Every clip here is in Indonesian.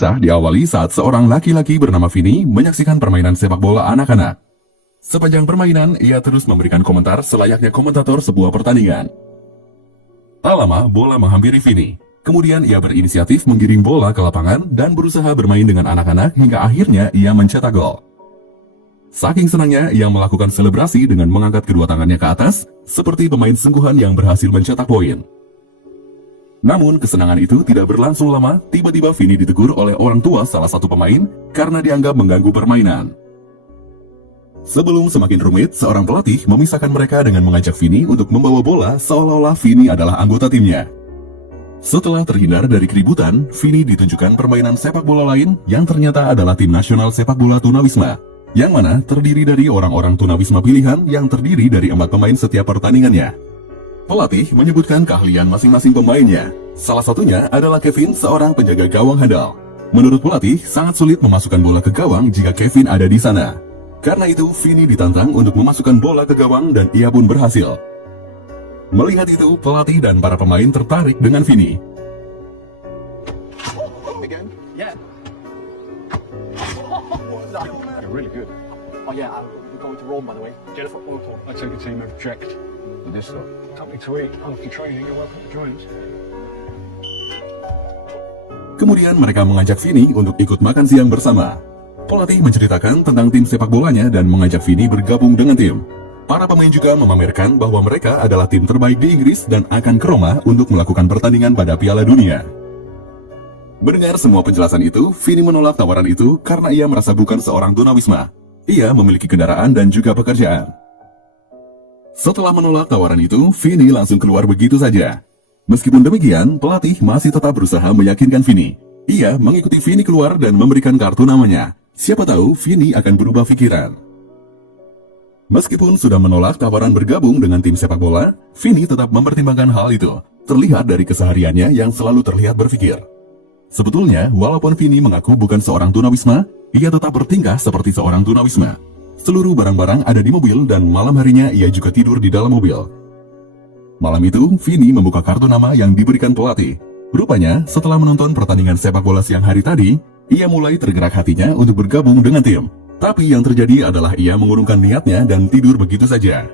kisah diawali saat seorang laki-laki bernama Vini menyaksikan permainan sepak bola anak-anak. Sepanjang permainan, ia terus memberikan komentar selayaknya komentator sebuah pertandingan. Tak lama, bola menghampiri Vini. Kemudian ia berinisiatif menggiring bola ke lapangan dan berusaha bermain dengan anak-anak hingga akhirnya ia mencetak gol. Saking senangnya, ia melakukan selebrasi dengan mengangkat kedua tangannya ke atas, seperti pemain sungguhan yang berhasil mencetak poin. Namun, kesenangan itu tidak berlangsung lama. Tiba-tiba Vini ditegur oleh orang tua salah satu pemain karena dianggap mengganggu permainan. Sebelum semakin rumit, seorang pelatih memisahkan mereka dengan mengajak Vini untuk membawa bola seolah-olah Vini adalah anggota timnya. Setelah terhindar dari keributan, Vini ditunjukkan permainan sepak bola lain yang ternyata adalah tim nasional sepak bola tunawisma, yang mana terdiri dari orang-orang tunawisma pilihan yang terdiri dari 4 pemain setiap pertandingannya. Pelatih menyebutkan keahlian masing-masing pemainnya. Salah satunya adalah Kevin, seorang penjaga gawang handal. Menurut pelatih, sangat sulit memasukkan bola ke gawang jika Kevin ada di sana. Karena itu, Vini ditantang untuk memasukkan bola ke gawang dan ia pun berhasil. Melihat itu, pelatih dan para pemain tertarik dengan Vini. Really good. Oh yeah, we're going to Rome by the way. Jennifer Oracle, I take a team of Czech. This one. Something to eat after training. You're welcome to join us. Kemudian mereka mengajak Vini untuk ikut makan siang bersama. Pelatih menceritakan tentang tim sepak bolanya dan mengajak Vini bergabung dengan tim. Para pemain juga memamerkan bahwa mereka adalah tim terbaik di Inggris dan akan ke Roma untuk melakukan pertandingan pada Piala Dunia. Mendengar semua penjelasan itu, Vini menolak tawaran itu karena ia merasa bukan seorang tunawisma. Ia memiliki kendaraan dan juga pekerjaan. Setelah menolak tawaran itu, Vini langsung keluar begitu saja. Meskipun demikian, pelatih masih tetap berusaha meyakinkan Vini. Ia mengikuti Vini keluar dan memberikan kartu namanya. Siapa tahu Vini akan berubah pikiran. Meskipun sudah menolak tawaran bergabung dengan tim sepak bola, Vini tetap mempertimbangkan hal itu. Terlihat dari kesehariannya yang selalu terlihat berpikir. Sebetulnya, walaupun Vini mengaku bukan seorang tunawisma, ia tetap bertingkah seperti seorang tunawisma. Seluruh barang-barang ada di mobil dan malam harinya ia juga tidur di dalam mobil. Malam itu, Vini membuka kartu nama yang diberikan pelatih. Rupanya, setelah menonton pertandingan sepak bola siang hari tadi, ia mulai tergerak hatinya untuk bergabung dengan tim. Tapi yang terjadi adalah ia mengurungkan niatnya dan tidur begitu saja.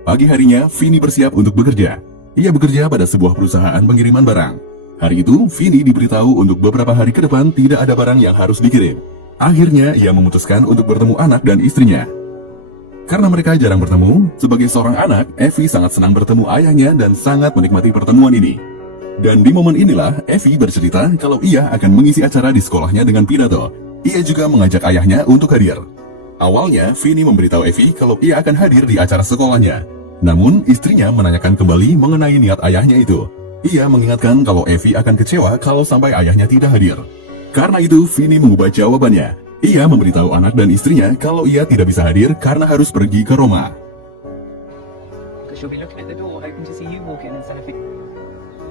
Pagi harinya, Vini bersiap untuk bekerja. Ia bekerja pada sebuah perusahaan pengiriman barang. Hari itu, Vini diberitahu untuk beberapa hari ke depan tidak ada barang yang harus dikirim. Akhirnya, ia memutuskan untuk bertemu anak dan istrinya. Karena mereka jarang bertemu, sebagai seorang anak, Evi sangat senang bertemu ayahnya dan sangat menikmati pertemuan ini. Dan di momen inilah, Evi bercerita kalau ia akan mengisi acara di sekolahnya dengan pidato. Ia juga mengajak ayahnya untuk hadir. Awalnya, Vini memberitahu Evi kalau ia akan hadir di acara sekolahnya. Namun, istrinya menanyakan kembali mengenai niat ayahnya itu. Ia mengingatkan kalau Evi akan kecewa kalau sampai ayahnya tidak hadir. Karena itu, Vini mengubah jawabannya. Ia memberitahu anak dan istrinya kalau ia tidak bisa hadir karena harus pergi ke Roma.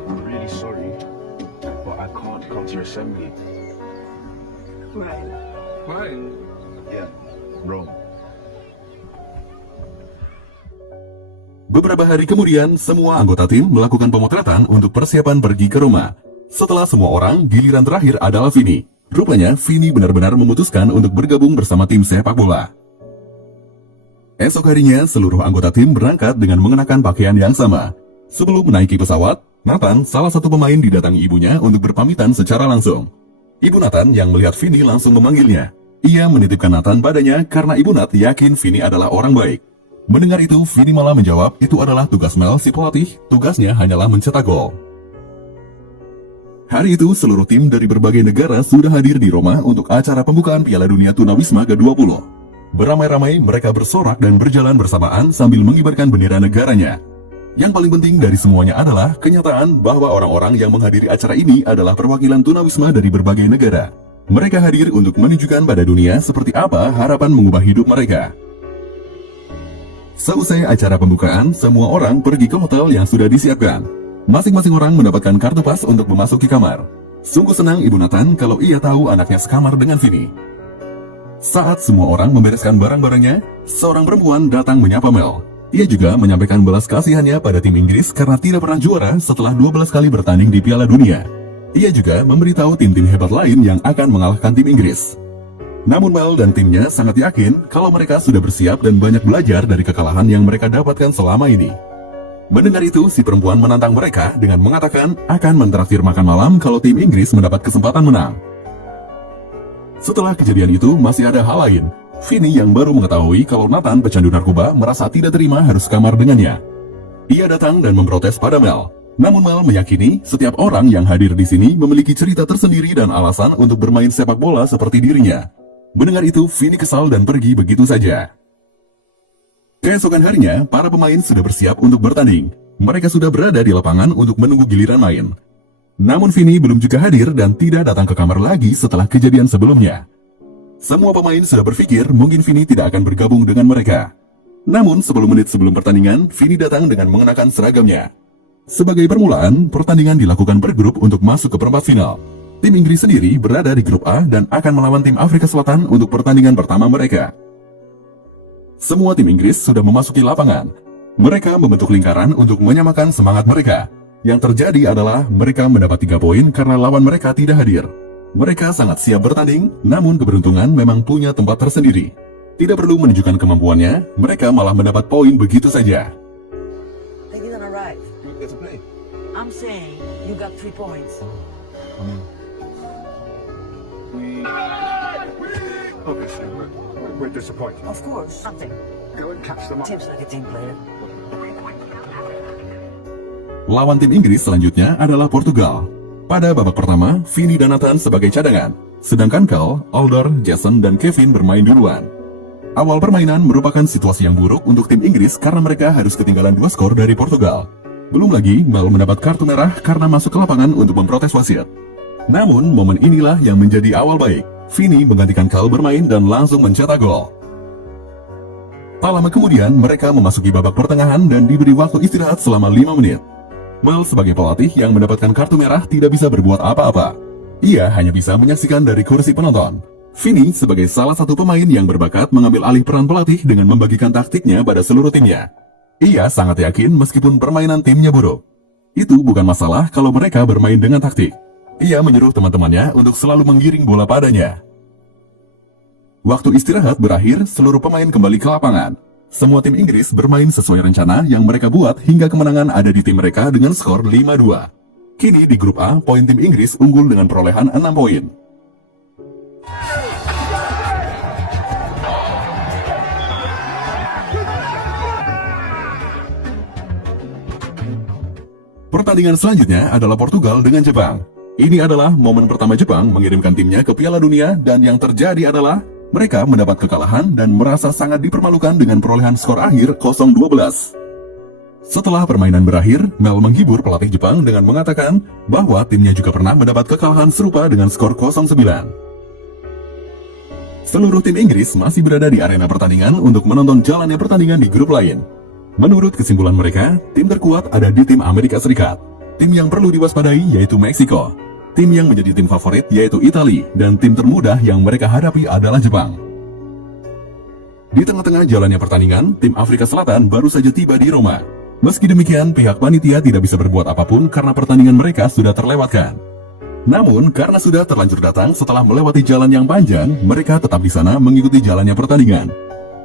I'm really sorry, but I can't come to your assembly. Right. Yeah, Rome. Beberapa hari kemudian, semua anggota tim melakukan pemotretan untuk persiapan pergi ke Roma. Setelah semua orang, giliran terakhir adalah Vini. Rupanya, Vini benar-benar memutuskan untuk bergabung bersama tim sepak bola. Esok harinya, seluruh anggota tim berangkat dengan mengenakan pakaian yang sama. Sebelum menaiki pesawat, Nathan, salah satu pemain, didatangi ibunya untuk berpamitan secara langsung. Ibu Nathan yang melihat Vini langsung memanggilnya. Ia menitipkan Nathan padanya karena Ibu Nat yakin Vini adalah orang baik. Mendengar itu, Vini malah menjawab itu adalah tugas Mel si pelatih, tugasnya hanyalah mencetak gol. Hari itu, seluruh tim dari berbagai negara sudah hadir di Roma untuk acara pembukaan Piala Dunia Tunawisma ke-20. Beramai-ramai, mereka bersorak dan berjalan bersamaan sambil mengibarkan bendera negaranya. Yang paling penting dari semuanya adalah kenyataan bahwa orang-orang yang menghadiri acara ini adalah perwakilan tunawisma dari berbagai negara. Mereka hadir untuk menunjukkan pada dunia seperti apa harapan mengubah hidup mereka. Seusai acara pembukaan, semua orang pergi ke hotel yang sudah disiapkan. Masing-masing orang mendapatkan kartu pas untuk memasuki kamar. Sungguh senang Ibu Nathan kalau ia tahu anaknya sekamar dengan Vini. Saat semua orang membereskan barang-barangnya, seorang perempuan datang menyapa Mel. Ia juga menyampaikan belas kasihannya pada tim Inggris karena tidak pernah juara setelah 12 kali bertanding di Piala Dunia. Ia juga memberitahu tim-tim hebat lain yang akan mengalahkan tim Inggris. Namun Mel dan timnya sangat yakin kalau mereka sudah bersiap dan banyak belajar dari kekalahan yang mereka dapatkan selama ini. Mendengar itu, si perempuan menantang mereka dengan mengatakan akan mentraktir makan malam kalau tim Inggris mendapat kesempatan menang. Setelah kejadian itu, masih ada hal lain. Vinny yang baru mengetahui kalau Nathan, pecandu narkoba, merasa tidak terima harus kamar dengannya. Ia datang dan memprotes pada Mel. Namun Mel meyakini setiap orang yang hadir di sini memiliki cerita tersendiri dan alasan untuk bermain sepak bola seperti dirinya. Mendengar itu, Vinny kesal dan pergi begitu saja. Keesokan harinya, para pemain sudah bersiap untuk bertanding. Mereka sudah berada di lapangan untuk menunggu giliran main. Namun Vinny belum juga hadir dan tidak datang ke kamar lagi setelah kejadian sebelumnya. Semua pemain sudah berpikir mungkin Vinny tidak akan bergabung dengan mereka. Namun 10 menit sebelum pertandingan, Vinny datang dengan mengenakan seragamnya. Sebagai permulaan, pertandingan dilakukan bergrup untuk masuk ke perempat final. Tim Inggris sendiri berada di grup A dan akan melawan tim Afrika Selatan untuk pertandingan pertama mereka. Semua tim Inggris sudah memasuki lapangan. Mereka membentuk lingkaran untuk menyamakan semangat mereka. Yang terjadi adalah mereka mendapat 3 poin karena lawan mereka tidak hadir. Mereka sangat siap bertanding, namun keberuntungan memang punya tempat tersendiri. Tidak perlu menunjukkan kemampuannya, mereka malah mendapat poin begitu saja. They didn't arrive. It's a play. I'm saying you got 3 points. Obviously, we're disappointed. Of course. Nothing. Go and catch them up. Seems like a team player. Lawan tim Inggris selanjutnya adalah Portugal. Pada babak pertama, Vinny dan Nathan sebagai cadangan, sedangkan Carl, Alder, Jason, dan Kevin bermain duluan. Awal permainan merupakan situasi yang buruk untuk tim Inggris karena mereka harus ketinggalan 2 skor dari Portugal. Belum lagi, Mel mendapat kartu merah karena masuk ke lapangan untuk memprotes wasit. Namun, momen inilah yang menjadi awal baik. Vinny menggantikan Carl bermain dan langsung mencetak gol. Tak lama kemudian, mereka memasuki babak pertengahan dan diberi waktu istirahat selama 5 menit. Mel sebagai pelatih yang mendapatkan kartu merah tidak bisa berbuat apa-apa. Ia hanya bisa menyaksikan dari kursi penonton. Vinny sebagai salah satu pemain yang berbakat mengambil alih peran pelatih dengan membagikan taktiknya pada seluruh timnya. Ia sangat yakin meskipun permainan timnya buruk. Itu bukan masalah kalau mereka bermain dengan taktik. Ia menyuruh teman-temannya untuk selalu menggiring bola padanya. Waktu istirahat berakhir, seluruh pemain kembali ke lapangan. Semua tim Inggris bermain sesuai rencana yang mereka buat hingga kemenangan ada di tim mereka dengan skor 5-2. Kini di grup A, poin tim Inggris unggul dengan perolehan 6 poin. Pertandingan selanjutnya adalah Portugal dengan Jepang. Ini adalah momen pertama Jepang mengirimkan timnya ke Piala Dunia dan yang terjadi adalah mereka mendapat kekalahan dan merasa sangat dipermalukan dengan perolehan skor akhir 0-12. Setelah permainan berakhir, Mel menghibur pelatih Jepang dengan mengatakan bahwa timnya juga pernah mendapat kekalahan serupa dengan skor 0-9. Seluruh tim Inggris masih berada di arena pertandingan untuk menonton jalannya pertandingan di grup lain. Menurut kesimpulan mereka, tim terkuat ada di tim Amerika Serikat. Tim yang perlu diwaspadai yaitu Meksiko. Tim yang menjadi tim favorit yaitu Italia, dan tim termudah yang mereka hadapi adalah Jepang. Di tengah-tengah jalannya pertandingan, tim Afrika Selatan baru saja tiba di Roma. Meski demikian, pihak panitia tidak bisa berbuat apapun karena pertandingan mereka sudah terlewatkan. Namun, karena sudah terlanjur datang setelah melewati jalan yang panjang, mereka tetap di sana mengikuti jalannya pertandingan.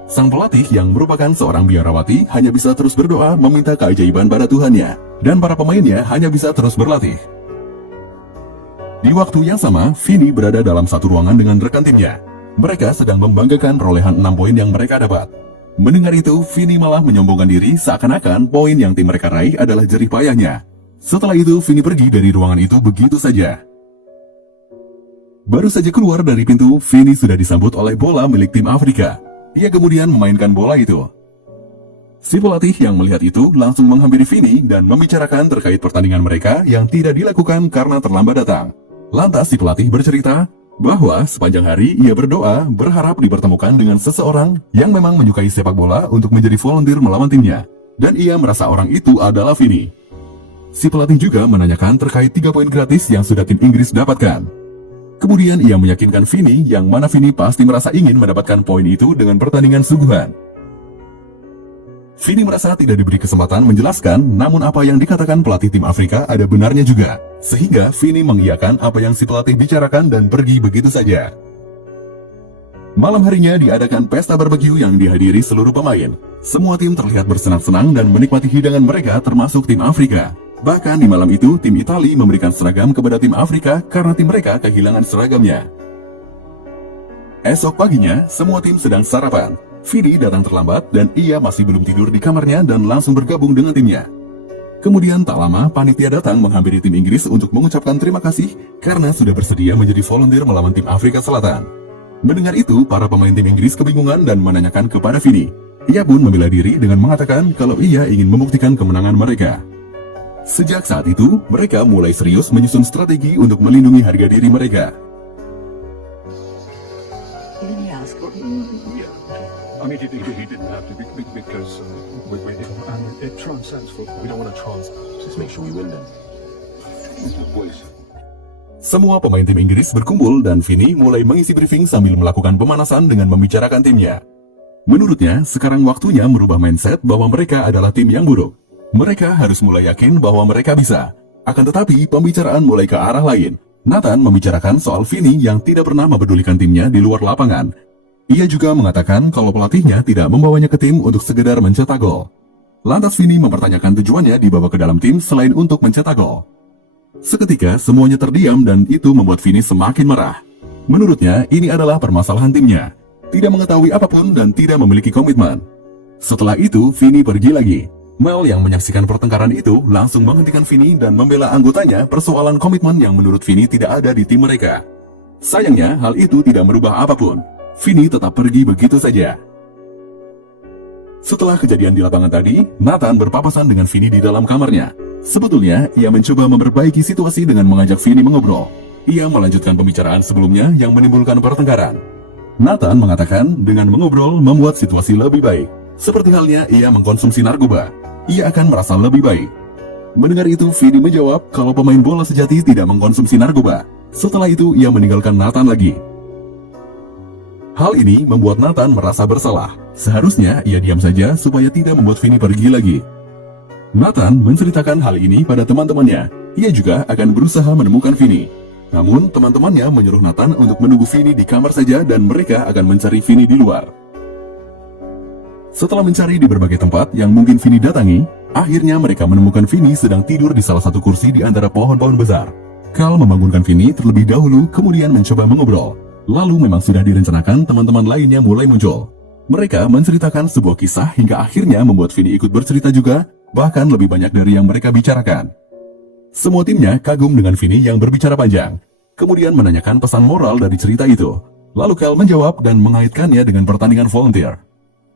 Sang pelatih yang merupakan seorang biarawati hanya bisa terus berdoa meminta keajaiban pada Tuhannya, dan para pemainnya hanya bisa terus berlatih. Di waktu yang sama, Vinny berada dalam satu ruangan dengan rekan timnya. Mereka sedang membanggakan perolehan 6 poin yang mereka dapat. Mendengar itu, Vinny malah menyombongkan diri seakan-akan poin yang tim mereka raih adalah jerih payahnya. Setelah itu, Vinny pergi dari ruangan itu begitu saja. Baru saja keluar dari pintu, Vinny sudah disambut oleh bola milik tim Afrika. Ia kemudian memainkan bola itu. Si pelatih yang melihat itu langsung menghampiri Vinny dan membicarakan terkait pertandingan mereka yang tidak dilakukan karena terlambat datang. Lantas si pelatih bercerita bahwa sepanjang hari ia berdoa berharap dipertemukan dengan seseorang yang memang menyukai sepak bola untuk menjadi volunteer melawan timnya. Dan ia merasa orang itu adalah Vinny. Si pelatih juga menanyakan terkait 3 poin gratis yang sudah tim Inggris dapatkan. Kemudian ia meyakinkan Vinny yang mana Vinny pasti merasa ingin mendapatkan poin itu dengan pertandingan sungguhan. Vini merasa tidak diberi kesempatan menjelaskan, namun apa yang dikatakan pelatih tim Afrika ada benarnya juga. Sehingga Vini mengiyakan apa yang si pelatih bicarakan dan pergi begitu saja. Malam harinya diadakan pesta barbeque yang dihadiri seluruh pemain. Semua tim terlihat bersenang-senang dan menikmati hidangan mereka termasuk tim Afrika. Bahkan di malam itu, tim Italia memberikan seragam kepada tim Afrika karena tim mereka kehilangan seragamnya. Esok paginya, semua tim sedang sarapan. Vini datang terlambat dan ia masih belum tidur di kamarnya dan langsung bergabung dengan timnya. Kemudian tak lama, panitia datang menghampiri tim Inggris untuk mengucapkan terima kasih karena sudah bersedia menjadi volunteer melawan tim Afrika Selatan. Mendengar itu, para pemain tim Inggris kebingungan dan menanyakan kepada Vini. Ia pun membela diri dengan mengatakan kalau ia ingin membuktikan kemenangan mereka. Sejak saat itu, mereka mulai serius menyusun strategi untuk melindungi harga diri mereka. Let me ask. Yeah. I mean, he didn't have to because and it transcends for. We don't want to trans. Just make sure we win them. Boys. Semua pemain tim Inggris berkumpul dan Vini mulai mengisi briefing sambil melakukan pemanasan dengan membicarakan timnya. Menurutnya, sekarang waktunya merubah mindset bahwa mereka adalah tim yang buruk. Mereka harus mulai yakin bahwa mereka bisa. Akan tetapi, pembicaraan mulai ke arah lain. Nathan membicarakan soal Vini yang tidak pernah mempedulikan timnya di luar lapangan. Ia juga mengatakan kalau pelatihnya tidak membawanya ke tim untuk sekedar mencetak gol. Lantas Vini mempertanyakan tujuannya dibawa ke dalam tim selain untuk mencetak gol. Seketika semuanya terdiam dan itu membuat Vini semakin marah. Menurutnya ini adalah permasalahan timnya. Tidak mengetahui apapun dan tidak memiliki komitmen. Setelah itu Vini pergi lagi. Mel yang menyaksikan pertengkaran itu langsung menghentikan Vini dan membela anggotanya persoalan komitmen yang menurut Vini tidak ada di tim mereka. Sayangnya hal itu tidak merubah apapun. Vini tetap pergi begitu saja. Setelah kejadian di lapangan tadi, Nathan berpapasan dengan Vini di dalam kamarnya. Sebetulnya, ia mencoba memperbaiki situasi dengan mengajak Vini mengobrol. Ia melanjutkan pembicaraan sebelumnya yang menimbulkan pertengkaran. Nathan mengatakan dengan mengobrol membuat situasi lebih baik. Seperti halnya ia mengkonsumsi narkoba. Ia akan merasa lebih baik. Mendengar itu, Vini menjawab kalau pemain bola sejati tidak mengkonsumsi narkoba. Setelah itu, ia meninggalkan Nathan lagi. Hal ini membuat Nathan merasa bersalah. Seharusnya ia diam saja supaya tidak membuat Vini pergi lagi. Nathan menceritakan hal ini pada teman-temannya. Ia juga akan berusaha menemukan Vini. Namun, teman-temannya menyuruh Nathan untuk menunggu Vini di kamar saja dan mereka akan mencari Vini di luar. Setelah mencari di berbagai tempat yang mungkin Vini datangi, akhirnya mereka menemukan Vini sedang tidur di salah satu kursi di antara pohon-pohon besar. Carl membangunkan Vini terlebih dahulu kemudian mencoba mengobrol. Lalu memang sudah direncanakan teman-teman lainnya mulai muncul. Mereka menceritakan sebuah kisah hingga akhirnya membuat Vini ikut bercerita juga, bahkan lebih banyak dari yang mereka bicarakan. Semua timnya kagum dengan Vini yang berbicara panjang, kemudian menanyakan pesan moral dari cerita itu. Lalu Kel menjawab dan mengaitkannya dengan pertandingan volunteer.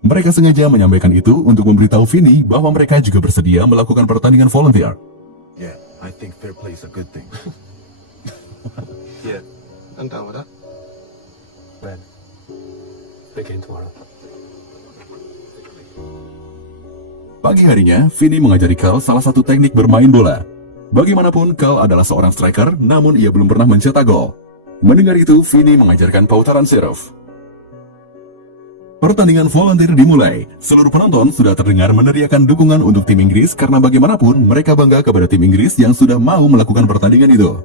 Mereka sengaja menyampaikan itu untuk memberitahu Vini bahwa mereka juga bersedia melakukan pertandingan volunteer. Yeah, I think fair play is a good thing. Yeah, I'm down with that. Then, begin tomorrow. Pagi harinya, Vini mengajari Carl salah satu teknik bermain bola. Bagaimanapun, Carl adalah seorang striker, namun ia belum pernah mencetak gol. Mendengar itu, Vini mengajarkan pautaran serve. Pertandingan volunteer dimulai. Seluruh penonton sudah terdengar meneriakan dukungan untuk tim Inggris karena bagaimanapun mereka bangga kepada tim Inggris yang sudah mau melakukan pertandingan itu.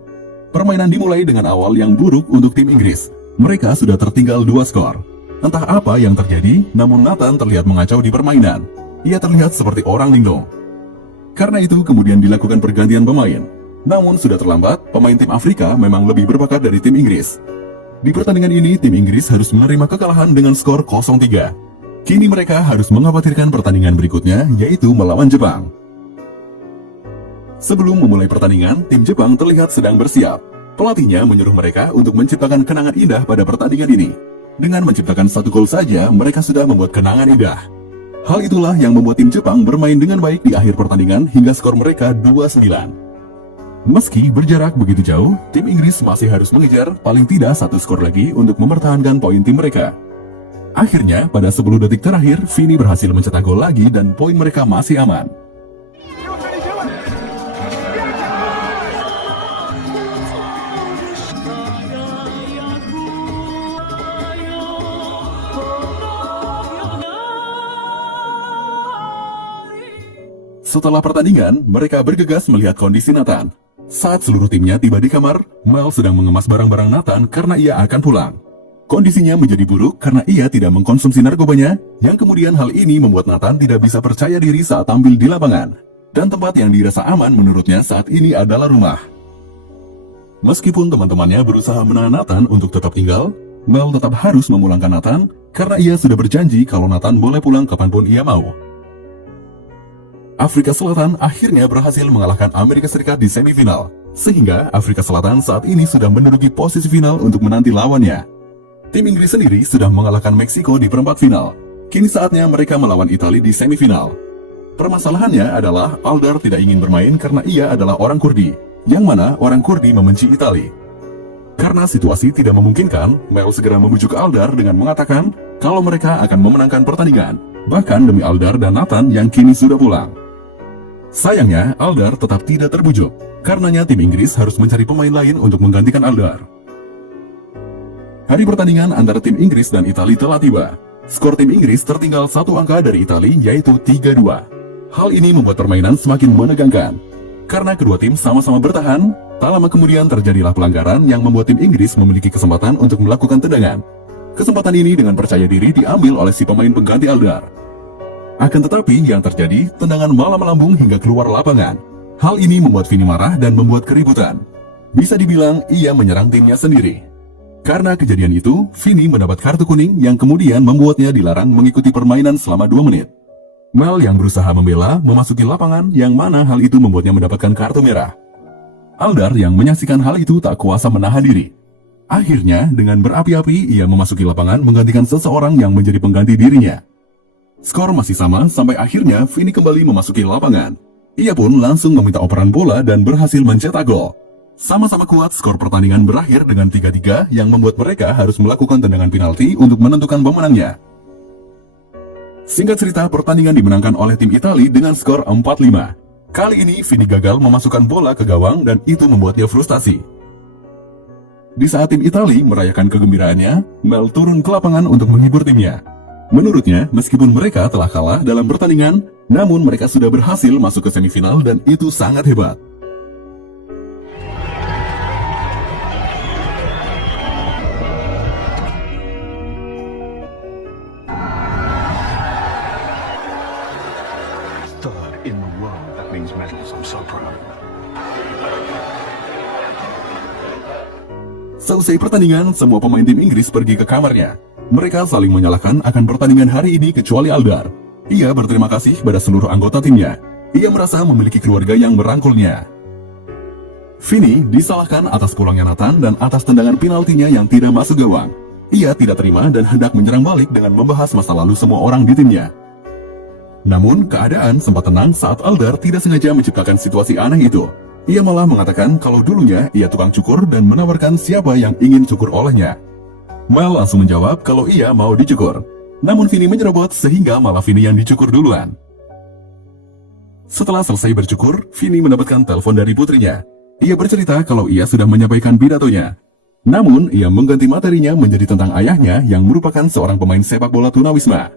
Permainan dimulai dengan awal yang buruk untuk tim Inggris. Mereka sudah tertinggal 2 skor. Entah apa yang terjadi, namun Nathan terlihat mengacau di permainan. Ia terlihat seperti orang linglung. Karena itu kemudian dilakukan pergantian pemain. Namun sudah terlambat, pemain tim Afrika memang lebih berbakat dari tim Inggris. Di pertandingan ini, tim Inggris harus menerima kekalahan dengan skor 0-3. Kini mereka harus mengkhawatirkan pertandingan berikutnya, yaitu melawan Jepang. Sebelum memulai pertandingan, tim Jepang terlihat sedang bersiap. Pelatihnya menyuruh mereka untuk menciptakan kenangan indah pada pertandingan ini. Dengan menciptakan 1 gol saja, mereka sudah membuat kenangan indah. Hal itulah yang membuat tim Jepang bermain dengan baik di akhir pertandingan hingga skor mereka 2-9. Meski berjarak begitu jauh, tim Inggris masih harus mengejar paling tidak 1 skor lagi untuk mempertahankan poin tim mereka. Akhirnya, pada 10 detik terakhir, Vini berhasil mencetak gol lagi dan poin mereka masih aman. Setelah pertandingan, mereka bergegas melihat kondisi Nathan. Saat seluruh timnya tiba di kamar, Mel sedang mengemas barang-barang Nathan karena ia akan pulang. Kondisinya menjadi buruk karena ia tidak mengkonsumsi narkobanya, yang kemudian hal ini membuat Nathan tidak bisa percaya diri saat tampil di lapangan. Dan tempat yang dirasa aman menurutnya saat ini adalah rumah. Meskipun teman-temannya berusaha menahan Nathan untuk tetap tinggal, Mel tetap harus memulangkan Nathan karena ia sudah berjanji kalau Nathan boleh pulang kapanpun ia mau. Afrika Selatan akhirnya berhasil mengalahkan Amerika Serikat di semifinal, sehingga Afrika Selatan saat ini sudah menduduki posisi final untuk menanti lawannya. Tim Inggris sendiri sudah mengalahkan Meksiko di perempat final. Kini saatnya mereka melawan Italia di semifinal. Permasalahannya adalah Aldar tidak ingin bermain karena ia adalah orang Kurdi, yang mana orang Kurdi membenci Italia. Karena situasi tidak memungkinkan, Mel segera membujuk Aldar dengan mengatakan kalau mereka akan memenangkan pertandingan, bahkan demi Aldar dan Nathan yang kini sudah pulang. Sayangnya, Aldar tetap tidak terbujuk. Karenanya tim Inggris harus mencari pemain lain untuk menggantikan Aldar. Hari pertandingan antara tim Inggris dan Italia telah tiba. Skor tim Inggris tertinggal 1 angka dari Italia, yaitu 3-2. Hal ini membuat permainan semakin menegangkan. Karena kedua tim sama-sama bertahan, tak lama kemudian terjadilah pelanggaran yang membuat tim Inggris memiliki kesempatan untuk melakukan tendangan. Kesempatan ini dengan percaya diri diambil oleh si pemain pengganti Aldar. Akan tetapi yang terjadi, tendangan malah melambung hingga keluar lapangan. Hal ini membuat Vini marah dan membuat keributan. Bisa dibilang ia menyerang timnya sendiri. Karena kejadian itu, Vini mendapat kartu kuning yang kemudian membuatnya dilarang mengikuti permainan selama 2 menit. Mel yang berusaha membela memasuki lapangan yang mana hal itu membuatnya mendapatkan kartu merah. Aldar yang menyaksikan hal itu tak kuasa menahan diri. Akhirnya, dengan berapi-api, ia memasuki lapangan menggantikan seseorang yang menjadi pengganti dirinya. Skor masih sama sampai akhirnya Vini kembali memasuki lapangan. Ia pun langsung meminta operan bola dan berhasil mencetak gol. Sama-sama kuat, skor pertandingan berakhir dengan 3-3 yang membuat mereka harus melakukan tendangan penalti untuk menentukan pemenangnya. Singkat cerita, pertandingan dimenangkan oleh tim Italia dengan skor 4-5. Kali ini Vini gagal memasukkan bola ke gawang dan itu membuatnya frustasi. Di saat tim Italia merayakan kegembiraannya, Mel turun ke lapangan untuk menghibur timnya. Menurutnya, meskipun mereka telah kalah dalam pertandingan, namun mereka sudah berhasil masuk ke semifinal dan itu sangat hebat. Third in the world. That means medals. I'm so proud. Selesai pertandingan, semua pemain tim Inggris pergi ke kamarnya. Mereka saling menyalahkan akan pertandingan hari ini kecuali Aldar. Ia berterima kasih pada seluruh anggota timnya. Ia merasa memiliki keluarga yang merangkulnya. Vini disalahkan atas pulangnya Nathan dan atas tendangan penaltinya yang tidak masuk gawang. Ia tidak terima dan hendak menyerang balik dengan membahas masa lalu semua orang di timnya. Namun, keadaan sempat tenang saat Aldar tidak sengaja menciptakan situasi aneh itu. Ia malah mengatakan kalau dulunya ia tukang cukur dan menawarkan siapa yang ingin cukur olehnya. Mel langsung menjawab kalau ia mau dicukur. Namun Vini menyerobot sehingga malah Vini yang dicukur duluan. Setelah selesai bercukur, Vini mendapatkan telepon dari putrinya. Ia bercerita kalau ia sudah menyampaikan pidatonya. Namun, ia mengganti materinya menjadi tentang ayahnya yang merupakan seorang pemain sepak bola tunawisma.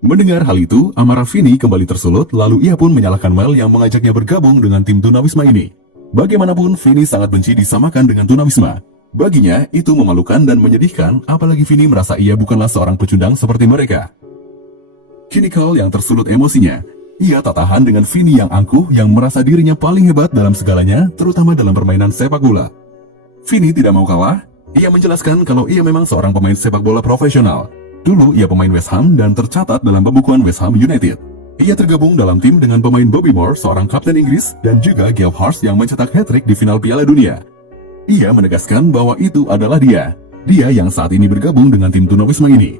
Mendengar hal itu, amarah Vini kembali tersulut lalu ia pun menyalahkan Mel yang mengajaknya bergabung dengan tim tunawisma ini. Bagaimanapun, Vini sangat benci disamakan dengan tunawisma. Baginya, itu memalukan dan menyedihkan, apalagi Vini merasa ia bukanlah seorang pecundang seperti mereka. Kini Cole yang tersulut emosinya. Ia tak tahan dengan Vini yang angkuh yang merasa dirinya paling hebat dalam segalanya, terutama dalam permainan sepak bola. Vini tidak mau kalah. Ia menjelaskan kalau ia memang seorang pemain sepak bola profesional. Dulu ia pemain West Ham dan tercatat dalam pembukuan West Ham United. Ia tergabung dalam tim dengan pemain Bobby Moore, seorang kapten Inggris, dan juga Geoff Hurst yang mencetak hat-trick di final Piala Dunia. Ia menegaskan bahwa itu adalah dia yang saat ini bergabung dengan tim tunawisma ini.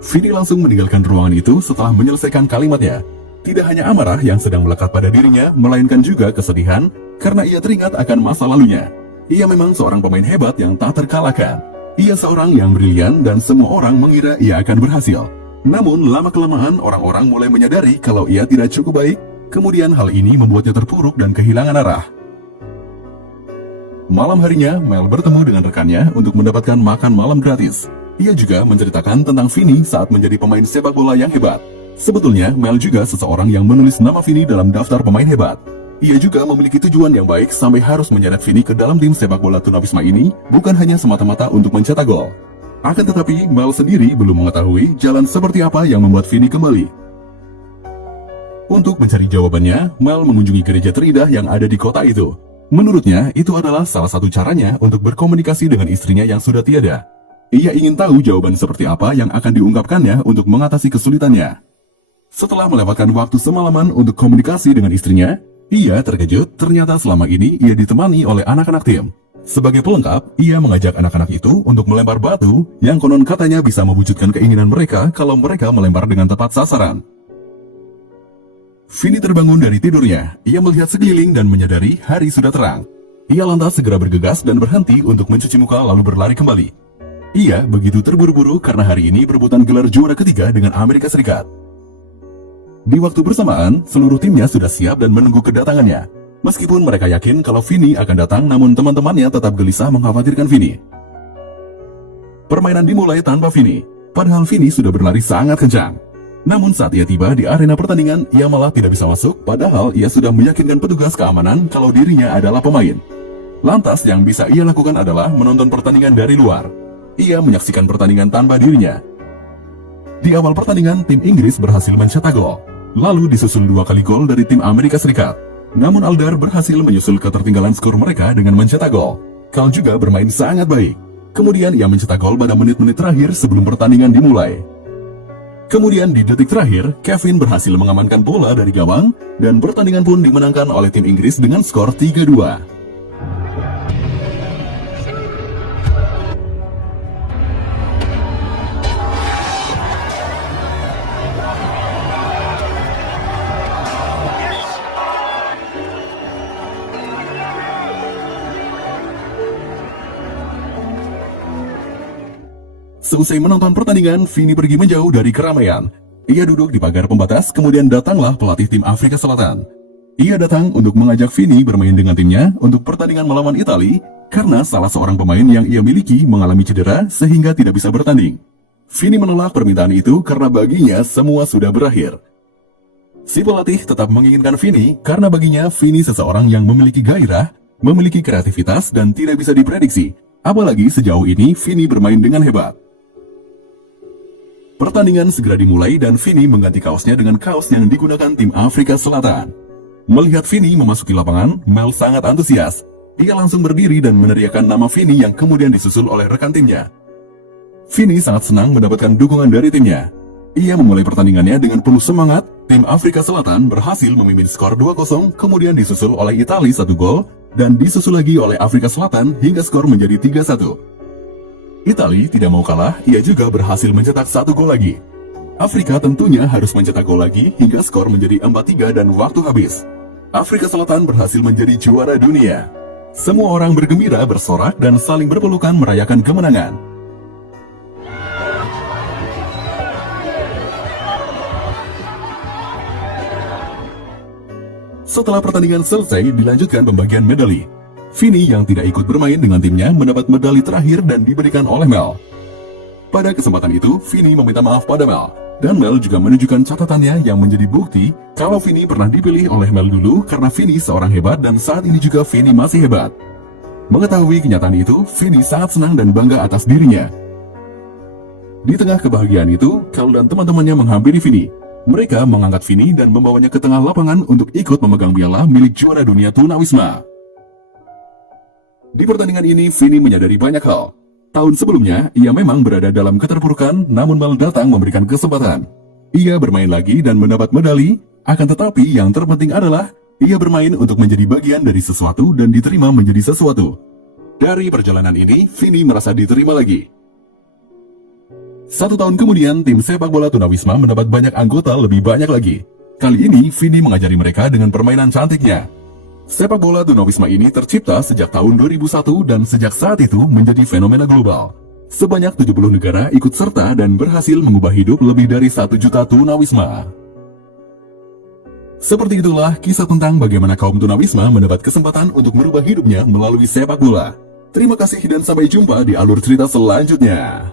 Vini langsung meninggalkan ruangan itu setelah menyelesaikan kalimatnya. Tidak hanya amarah yang sedang melekat pada dirinya, melainkan juga kesedihan karena ia teringat akan masa lalunya. Ia memang seorang pemain hebat yang tak terkalahkan. Ia seorang yang brilian dan semua orang mengira ia akan berhasil. Namun lama-kelamaan orang-orang mulai menyadari kalau ia tidak cukup baik. Kemudian hal ini membuatnya terpuruk dan kehilangan arah. Malam harinya, Mel bertemu dengan rekannya untuk mendapatkan makan malam gratis. Ia juga menceritakan tentang Vini saat menjadi pemain sepak bola yang hebat. Sebetulnya, Mel juga seseorang yang menulis nama Vini dalam daftar pemain hebat. Ia juga memiliki tujuan yang baik sampai harus menyeret Vini ke dalam tim sepak bola tunawisma ini, bukan hanya semata-mata untuk mencetak gol. Akan tetapi, Mel sendiri belum mengetahui jalan seperti apa yang membuat Vini kembali. Untuk mencari jawabannya, Mel mengunjungi gereja terindah yang ada di kota itu. Menurutnya, itu adalah salah satu caranya untuk berkomunikasi dengan istrinya yang sudah tiada. Ia ingin tahu jawaban seperti apa yang akan diungkapkannya untuk mengatasi kesulitannya. Setelah melewatkan waktu semalaman untuk komunikasi dengan istrinya, ia terkejut ternyata selama ini ia ditemani oleh anak-anak tim. Sebagai pelengkap, ia mengajak anak-anak itu untuk melempar batu yang konon katanya bisa mewujudkan keinginan mereka kalau mereka melempar dengan tepat sasaran. Vini terbangun dari tidurnya. Ia melihat sekeliling dan menyadari hari sudah terang. Ia lantas segera bergegas dan berhenti untuk mencuci muka lalu berlari kembali. Ia begitu terburu-buru karena hari ini berebutan gelar juara ketiga dengan Amerika Serikat. Di waktu bersamaan, seluruh timnya sudah siap dan menunggu kedatangannya. Meskipun mereka yakin kalau Vini akan datang, namun teman-temannya tetap gelisah mengkhawatirkan Vini. Permainan dimulai tanpa Vini, padahal Vini sudah berlari sangat kencang. Namun saat ia tiba di arena pertandingan, ia malah tidak bisa masuk, padahal ia sudah meyakinkan petugas keamanan kalau dirinya adalah pemain. Lantas yang bisa ia lakukan adalah menonton pertandingan dari luar. Ia menyaksikan pertandingan tanpa dirinya. Di awal pertandingan, tim Inggris berhasil mencetak gol. Lalu disusul 2 kali gol dari tim Amerika Serikat. Namun Aldar berhasil menyusul ketertinggalan skor mereka dengan mencetak gol. Kal juga bermain sangat baik. Kemudian ia mencetak gol pada menit-menit terakhir sebelum pertandingan dimulai. Kemudian di detik terakhir, Kevin berhasil mengamankan bola dari gawang dan pertandingan pun dimenangkan oleh tim Inggris dengan skor 3-2. Seusai menonton pertandingan, Vini pergi menjauh dari keramaian. Ia duduk di pagar pembatas, kemudian datanglah pelatih tim Afrika Selatan. Ia datang untuk mengajak Vini bermain dengan timnya untuk pertandingan melawan Italia, karena salah seorang pemain yang ia miliki mengalami cedera sehingga tidak bisa bertanding. Vini menolak permintaan itu karena baginya semua sudah berakhir. Si pelatih tetap menginginkan Vini karena baginya Vini seseorang yang memiliki gairah, memiliki kreativitas dan tidak bisa diprediksi. Apalagi sejauh ini Vini bermain dengan hebat. Pertandingan segera dimulai dan Vini mengganti kaosnya dengan kaos yang digunakan tim Afrika Selatan. Melihat Vini memasuki lapangan, Mel sangat antusias. Ia langsung berdiri dan meneriakkan nama Vini yang kemudian disusul oleh rekan timnya. Vini sangat senang mendapatkan dukungan dari timnya. Ia memulai pertandingannya dengan penuh semangat. Tim Afrika Selatan berhasil memimpin skor 2-0, kemudian disusul oleh Italia 1 gol, dan disusul lagi oleh Afrika Selatan hingga skor menjadi 3-1. Italia tidak mau kalah, ia juga berhasil mencetak 1 gol lagi. Afrika tentunya harus mencetak gol lagi hingga skor menjadi 4-3 dan waktu habis. Afrika Selatan berhasil menjadi juara dunia. Semua orang bergembira, bersorak, dan saling berpelukan merayakan kemenangan. Setelah pertandingan selesai, dilanjutkan pembagian medali. Vini yang tidak ikut bermain dengan timnya mendapat medali terakhir dan diberikan oleh Mel. Pada kesempatan itu, Vini meminta maaf pada Mel, dan Mel juga menunjukkan catatannya yang menjadi bukti kalau Vini pernah dipilih oleh Mel dulu karena Vini seorang hebat dan saat ini juga Vini masih hebat. Mengetahui kenyataan itu, Vini sangat senang dan bangga atas dirinya. Di tengah kebahagiaan itu, Cal dan teman-temannya menghampiri Vini. Mereka mengangkat Vini dan membawanya ke tengah lapangan untuk ikut memegang piala milik juara dunia tunawisma. Di pertandingan ini, Vini menyadari banyak hal. Tahun sebelumnya, ia memang berada dalam keterpurukan, namun Mel datang memberikan kesempatan. Ia bermain lagi dan mendapat medali, akan tetapi yang terpenting adalah, ia bermain untuk menjadi bagian dari sesuatu dan diterima menjadi sesuatu. Dari perjalanan ini, Vini merasa diterima lagi. 1 tahun kemudian, tim sepak bola tunawisma mendapat banyak anggota lebih banyak lagi. Kali ini, Vini mengajari mereka dengan permainan cantiknya. Sepak bola tunawisma ini tercipta sejak tahun 2001 dan sejak saat itu menjadi fenomena global. Sebanyak 70 negara ikut serta dan berhasil mengubah hidup lebih dari 1 juta tunawisma. Seperti itulah kisah tentang bagaimana kaum tunawisma mendapat kesempatan untuk merubah hidupnya melalui sepak bola. Terima kasih dan sampai jumpa di alur cerita selanjutnya.